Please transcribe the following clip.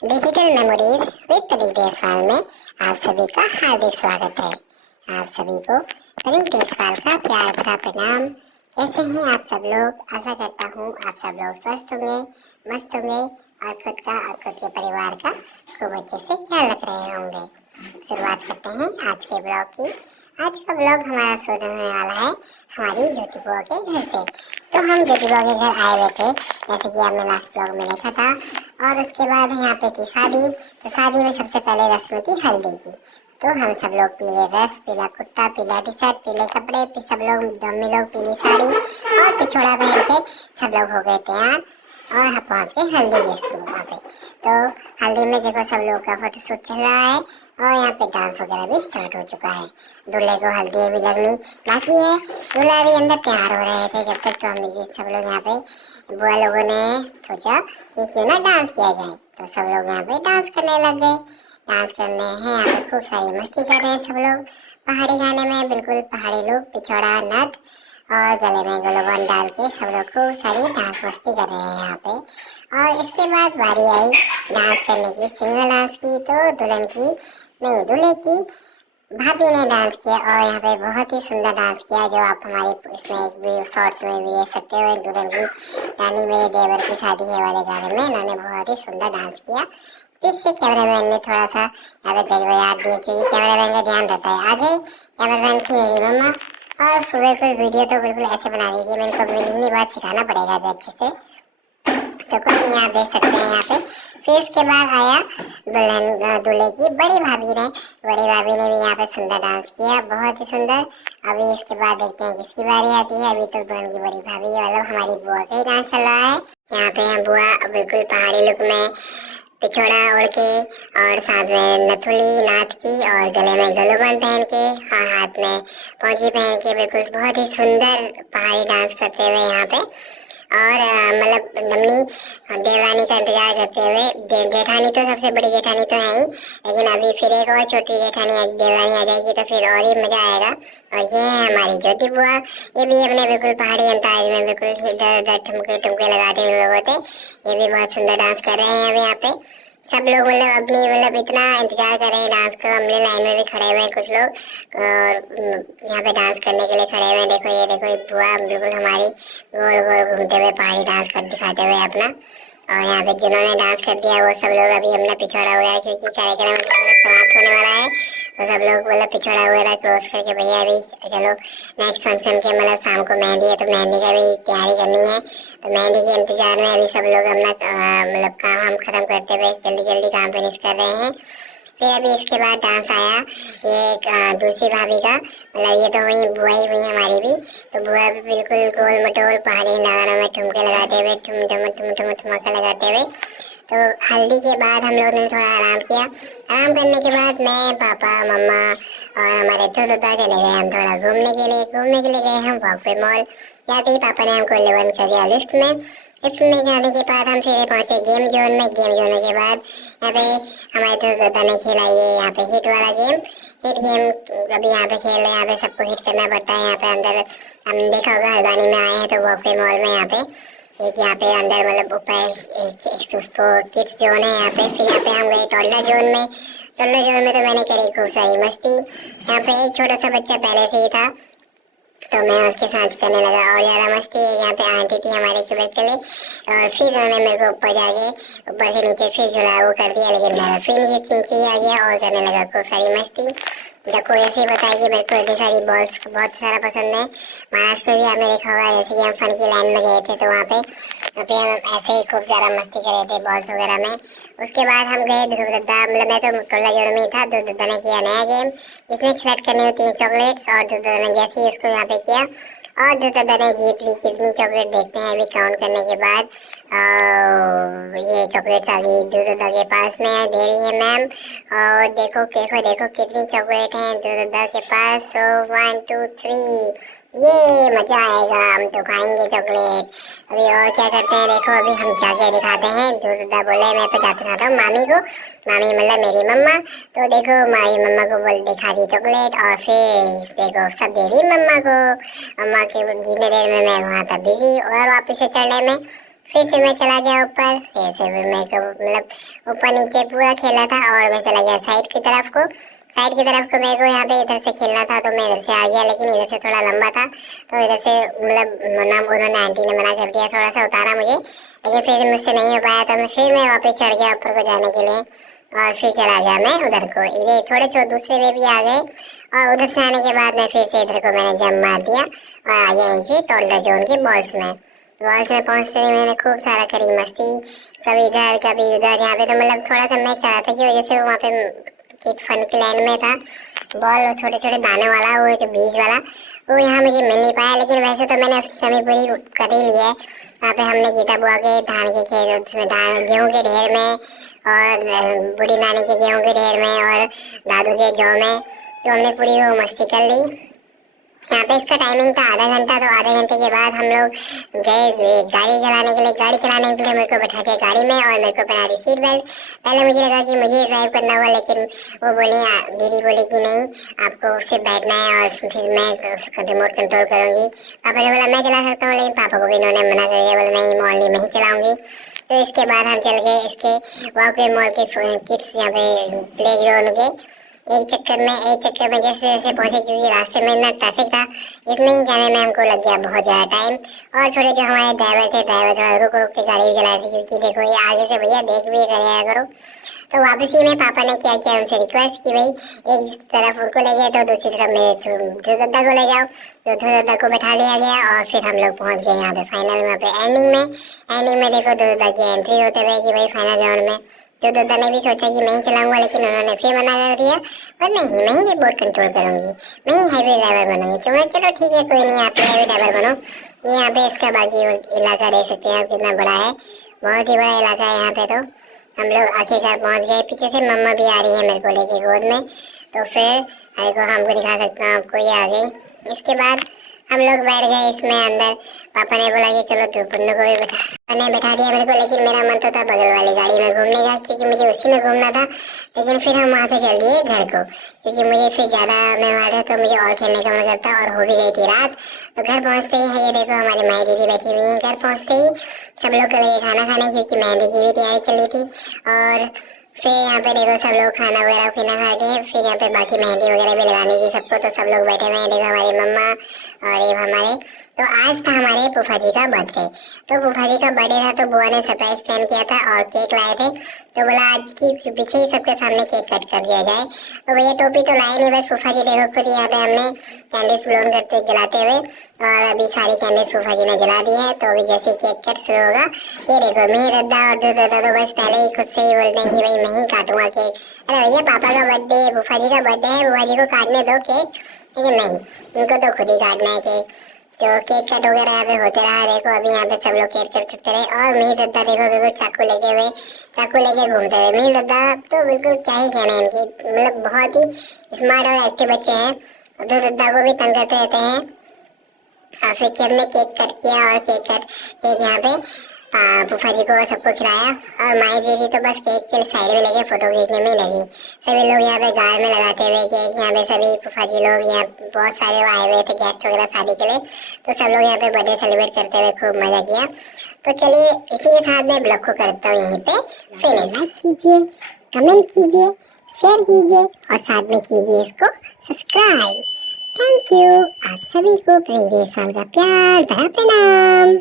Digital memories with Pradeep Deswal में आप सभी का हार्दिक स्वागत है। आप सभी को प्रदीप देसवाल का प्यार भरा प्रणाम। कैसे हैं आप सब लोग? आशा करता हूँ आप सब लोग स्वस्थ होंगे, मस्त होंगे और खुद का और खुद के परिवार का खूब अच्छे से ख्याल रख रहे होंगे। शुरुआत करते हैं आज के ब्लॉग की। आज का ब्लॉग हमारा शुरू होने वाला है हमारी ज्योति बुआ के घर से। तो हम ज्योति बुआ के घर आए हुए थे, जैसे कि आपने लास्ट ब्लॉग में देखा था। और उसके बाद यहाँ पे थी शादी। तो शादी में सबसे पहले रस्म थी हल्दी की। तो हम सब लोग पीले ड्रेस, पीला कुर्ता, पीला टी शर्ट, पीले कपड़े, सब लोग मम्मी लोग पीली साड़ी और पिछोड़ा पहन के सब लोग हो गए तैयार। और हम पहुँच गए हल्दी रस्म वहाँ पे। तो हल्दी में देखो सब लोग का फोटोशूट चल रहा है और यहाँ पे डांस वगैरह भी स्टार्ट हो चुका है। दूल्हे को हल्दी भी लगनी बाकी है। दूल्हा अभी अंदर तैयार हो रहे थे, जब तक तो हम सब लोग यहाँ पे बुआ लोगों ने सोचा कि क्यों ना डांस किया जाए। तो सब लोग यहाँ पे डांस करने लग गए। डांस करने हैं यहाँ पे खूब सारी मस्ती कर रहे हैं सब लोग। पहाड़ी गाने में बिल्कुल पहाड़ी लोग पिछोड़ा नथ और गले में गलोबन डाल के सब लोग खूब सारी डांस मस्ती कर रहे हैं यहाँ पे। और इसके बाद बारी आई डांस करने की, सिंगल डांस की। तो दुल्हन की नहीं, दूल्हे की भाभी ने डांस किया और यहाँ पे बहुत ही सुंदर डांस किया, जो आप हमारे इसमें एक भी शॉर्ट्स में भी देख सकते हो। दुल्हन की रानी मेरे देवर की शादी है वाले गाने में इन्होंने बहुत ही सुंदर डांस किया। फिर से कैमरामैन ने थोड़ा सा यहाँ पे गड़बड़ाहट दी, क्योंकि कैमरामैन का ध्यान रहता है आगे। कैमरामैन थी मेरी मम्मा और सुबह को वीडियो तो बिल्कुल ऐसे बना दी थी। मेरे को इतनी बार सिखाना पड़ेगा अभी अच्छे से। तो कोई नहीं, आप देख सकते हैं यहाँ पे। फिर इसके बाद आया दूल्हे की बड़ी भाभी ने। बड़ी भाभी ने भी यहाँ पे सुंदर डांस किया, बहुत ही सुंदर। अभी इसके बाद देखते हैं किसकी बारी आती है। अभी तो दुल्हन की बड़ी भाभी मतलब हमारी बुआ का ही डांस चल रहा है। यहाँ पे हम बुआ बिल्कुल पहाड़ी लुक में पिछोड़ा ओढ़ के और साथ में नथुली नाथ की और गले में गलोबन पहन के, हाँ हाथ में पौंची पहन के बिल्कुल बहुत ही सुंदर पहाड़ी डांस करते हुए यहाँ पे। और मतलब नमनी देवरानी का इंतजार करते हुए, जेठानी तो सबसे बड़ी जेठानी तो है ही, लेकिन अभी फिर एक और छोटी जेठानी देवरानी आ जाएगी तो फिर और ही मजा आएगा। और ये है हमारी ज्योति बुआ। ये भी अपने बिल्कुल पहाड़ी अंदाज में बिल्कुल इधर उधर ठुमके टुमके लगाते हुए लोग होते। ये भी बहुत सुंदर डांस कर रहे हैं अभी यहाँ पे। सब लोग मतलब अपनी मतलब इतना इंतजार कर रहे हैं डांस का। हमने लाइन में भी खड़े हुए हैं कुछ लोग और यहाँ पे डांस करने के लिए खड़े हुए हैं। देखो ये देखो, ये बुआ बिल्कुल हमारी गोल गोल घूमते हुए पहाड़ी डांस कर दिखाते हुए अपना। और यहाँ पे जिन्होंने डांस कर दिया वो सब लोग अभी हमने पिछड़ा हुआ है, क्योंकि कार्यक्रम समाप्त होने वाला है। तो सब लोग मतलब पिछड़ा वगैरह क्लोज करके भैया अभी चलो नेक्स्ट फंक्शन के मतलब शाम को मेहंदी है तो मेहंदी का भी तैयारी करनी है। तो मेहंदी के इंतजार में अभी सब लोग अपना मतलब काम हम खत्म करते हुए जल्दी जल्दी काम फिनिश कर रहे हैं। फिर अभी इसके बाद डांस आया ये एक दूसरी भाभी का, मतलब ये तो हुई बुआ ही हुई हमारी भी। तो बुआ भी बिल्कुल गोल मटोल पहाड़ी लगाना में ठुमके लगाते हुए ठुम ठुम ठुम ठुम ठुमका लगाते हुए। तो हल्दी के बाद हम लोग ने थोड़ा आराम किया। आराम करने के बाद मैं पापा मम्मा और हमारे दादा चले गए हम थोड़ा घूमने के लिए। गए हम वॉक पे मॉल। जाते ही पापा ने हमको लेवन कर दिया लिफ्ट में। लिफ्ट में जाने के बाद हम सीधे पहुंचे गेम जोन में। गेम जोन के बाद यहाँ पे हमारे दादा ने खेला ये यहाँ पे हिट वाला गेम। हिट गेम अभी यहाँ पे खेल रहे हैं। यहाँ पे सबको हिट करना पड़ता है। यहाँ पे अंदर हमने देखा होगा हल्द्वानी में आए हैं तो वॉक पे मॉल में यहाँ पे एक यहाँ पे अंदर मतलब ऊपर किड्स जोन है यहाँ पे। फिर यहाँ पे हम गए टॉडलर जोन में। टॉडलर जोन में तो मैंने करी खूब सारी मस्ती। यहाँ पे एक छोटा सा बच्चा पहले से ही था तो मैं उसके साथ करने लगा और ज़्यादा मस्ती। यहाँ पे आंटी थी हमारे के बच्चे लिए और फिर उन्होंने मेरे को ऊपर जाके ऊपर से नीचे फिर झुला वो कर दिया, लेकिन मैं फिर नीचे ही आ गया और करने लगा खूब सारी मस्ती। देखो ऐसे ही बताइए कि मेरे को इतनी सारी बॉल्स बहुत सारा पसंद है। महाराष्ट्र में भी आपने देखा होगा, जैसे कि हम फन की लाइन में गए थे तो वहाँ पे हम ऐसे ही खूब ज़्यादा मस्ती कर रहे थे बॉल्स वगैरह में। उसके बाद हम गए ध्रुव दद्दा, मतलब मैं तो टोला जोड़ में ही था। ध्रुव दद्दा ने किया नया गेम जिसमें सेलेक्ट करनी होती है चॉकलेट्स और ध्रुव दद्दा ने जैसे ही उसको यहाँ पे किया और ध्रुव दद्दा ने जीत ली। कितनी चॉकलेट देखते हैं अभी काउंट करने के बाद। ये चॉकलेट्स आ गई ध्रुव दद्दा के पास में है, दे रही है मैम। और देखो देखो देखो कितनी चॉकलेट है ध्रुव दद्दा के पास। सो 1 2 3 ये मजा आएगा, हम तो खाएंगे चॉकलेट। अभी और क्या करते हैं देखो, अभी हम क्या क्या दिखाते हैं। ध्रुव दद्दा बोले मैं तो जाते जाता हूँ मामी को। मामी मतलब मेरी मम्मा। तो देखो मेरी मम्मा को बोल दिखा दी चॉकलेट और फिर देखो सब दे रही मम्मा को। मम्मा के जितने देर में मैं वहाँ था बिजी और वापस से चढ़ने में। फिर से मैं चला गया ऊपर, फिर से भी मैं मतलब ऊपर नीचे पूरा खेला था और मैं चला गया साइड की तरफ को। साइड की तरफ को मेरे को यहाँ पे इधर से खेलना था, तो मैं इधर से आ गया, लेकिन इधर से थोड़ा लंबा था तो इधर से मतलब नाम उन्होंने आंटी ने मना कर दिया, थोड़ा सा उतारा मुझे, लेकिन फिर मुझसे नहीं हो पाया, तो मैं फिर मैं वापस चढ़ गया ऊपर को जाने के लिए और फिर चला गया मैं उधर को। ये थोड़े छोटे दूसरे में भी आ गए और उधर से आने के बाद मैं फिर से इधर को मैंने जंप मार दिया और आ गया नीचे टोल्डर जोन की बॉल्स में। बॉल्स में पहुंचते ही मैंने खूब सारा करी मस्ती, कभी इधर कभी उधर। यहाँ पे तो मतलब थोड़ा सा मैं चाह था कि वजह से वहाँ पे किड फन के लैंड में था बॉल, छोटे छोटे दाने वाला, वो जो बीज वाला, वो यहाँ मुझे मिल नहीं पाया, लेकिन वैसे तो मैंने उसकी कमी पूरी कर ही ली है। वहाँ पे हमने गीता बुआ के धान के खेत, उसमें धान गेहूँ के ढेर में और बूढ़ी नानी के गेहूँ के ढेर में और दादू के जौ में, तो हमने पूरी वो मस्ती कर ली। यहाँ पे इसका टाइमिंग था आधा घंटा, तो आधे घंटे के बाद हम लोग गए गाड़ी चलाने के लिए। गाड़ी चलाने के लिए मेरे को बैठा दिया गाड़ी में और मेरे को पहना दी सीट बेल्ट। पहले मुझे लगा कि मुझे ड्राइव करना होगा, लेकिन वो बोली, दीदी बोली कि नहीं, आपको उससे बैठना है और फिर मैं उसका रिमोट कंट्रोल करूंगी। पापा ने बोला मैं चला सकता हूँ, लेकिन पापा को भी इन्होंने मना कर दिया, बोला नहीं मॉल में ही चलाऊंगी। तो इसके बाद हम चल गए इसके वॉकवे मॉल के किड्स यहाँ पे प्ले ग्राउंड के एक चक्कर में जैसे जैसे पहुंचे, क्योंकि रास्ते में इतना ट्रैफिक था, इतने ही जाने में हमको लग गया बहुत ज़्यादा टाइम। और थोड़े जो हमारे ड्राइवर थे, ड्राइवर थोड़ा रुक रुक के गाड़ी भी चला रहे थे, क्योंकि देखो ये आगे से भैया देख भी रहे करो। तो वापसी में पापा ने क्या किया, उनसे रिक्वेस्ट की, भाई एक तरफ उनको ले गए तो दूसरी तरफ मेरे ध्रुव दादा को ले जाओ। तो ध्रुव दादा को बैठा लिया गया और फिर हम लोग पहुंच गए यहाँ पे फाइनल में, पे एंडिंग में देखो ध्रुव दादा की एंट्री होते हुए कि भाई फाइनल राउंड में। तो दादा ने भी सोचा कि मैं ही चलाऊंगा, लेकिन उन्होंने फिर मना कर दिया, पर नहीं मैं ही ये बोट कंट्रोल करूंगी, मैं ही हैवी ड्राइवर बनूंगी। चलो ठीक है, कोई नहीं, आप हैवी ड्राइवर बनो। ये यहाँ पे इसका बाकी इलाका देख सकते हैं आप कितना बड़ा है, बहुत ही बड़ा इलाका है यहाँ पे। तो हम लोग आखिरकार पहुंच गए, पीछे से मम्मा भी आ रही है मेरे को लेके गोद में, तो फिर को हमको दिखा सकता हूँ आपको, ये आ गई। इसके बाद हम लोग बैठ गए इसमें अंदर। पापा ने बोला कि चलो पुन्नू को भी बैठा दिया मेरे को, लेकिन मेरा मन तो था बगल वाली गाड़ी में घूमने का, क्योंकि मुझे उसी में घूमना था। लेकिन फिर हम वहाँ से चल दिए घर को, क्योंकि मुझे फिर ज़्यादा मैं वहाँ था तो मुझे और खेलने का मन करता, और हो भी गई थी रात। तो घर पहुँचते ही है ये देखो हमारी माई दीदी बैठी हुई है। घर पहुँचते ही सब लोग चले गए खाना खाने, क्योंकि मेहंदी की भी तैयारी चली थी। और फिर यहाँ पे देखो सब लोग खाना वगैरह पीना खा के, फिर यहाँ पे बाकी मेहंदी वगैरह भी लगानी थी सबको, तो सब लोग बैठे हुए हैं। देखो हमारी मम्मा और ये हमारे, तो आज था हमारे फूफा जी का बर्थडे। तो फूफा जी का बर्थडे था, तो बुआ ने सरप्राइज प्लान किया था और केक लाए थे। तो बोला आज की पीछे ही सबके सामने केक कट कर दिया जाए। तो भैया टोपी तो लाए नहीं, बस फूफा जी देखो खुद यहाँ पे हमने कैंडल्स ब्लोन करते जलाते हुए, और अभी सारी कैंडल्स फूफा जी ने जला दी है। तो अभी जैसे केक कट शुरू होगा, ये देखो मेरे रद्दा और दो दादा तो बस पहले ही खुद से ही बोलते हैं कि भाई मैं ही काटूंगा केक। अरे भैया पापा का बर्थडे, फूफा जी का बर्थडे है, फूफा जी को काटने दो केक, लेकिन नहीं, उनको तो खुद ही काटना है केक। तो केक कट वगैरह यहाँ पे होते रहा। देखो अभी यहाँ पे सब लोग केक कट करते रहे, और मेरी दद्दा देखो बिल्कुल चाकू लेके घूमते हुए। मेरी दद्दा तो बिल्कुल क्या ही कहना है इनकी, मतलब बहुत ही स्मार्ट और एक्टिव बच्चे हैं। तो दद्दा को भी तंग करते रहते हैं। और फिर हमने केक कट किया और केक यहाँ पे फूफा जी को सबको खिलाया, और माई दीदी तो बस केक के साइड में लगे फोटो खींचने में लगी। सभी लोग यहाँ पे गाल में लगाते हुए केक, यहाँ पे सभी फूफा जी लोग, यहाँ बहुत सारे आए हुए थे गेस्ट वगैरह शादी के लिए, तो सब लोग यहाँ पे बर्थडे सेलिब्रेट करते हुए खूब मजा किया। तो चलिए इसी के साथ मैं ब्लॉग को करता हूँ यहीं पे फिनिश। लाइक कीजिए, कमेंट कीजिए, शेयर कीजिए और साथ में कीजिए इसको सब्सक्राइब। Thank you. आप सभी को प्रेम का प्यार भरा प्रणाम।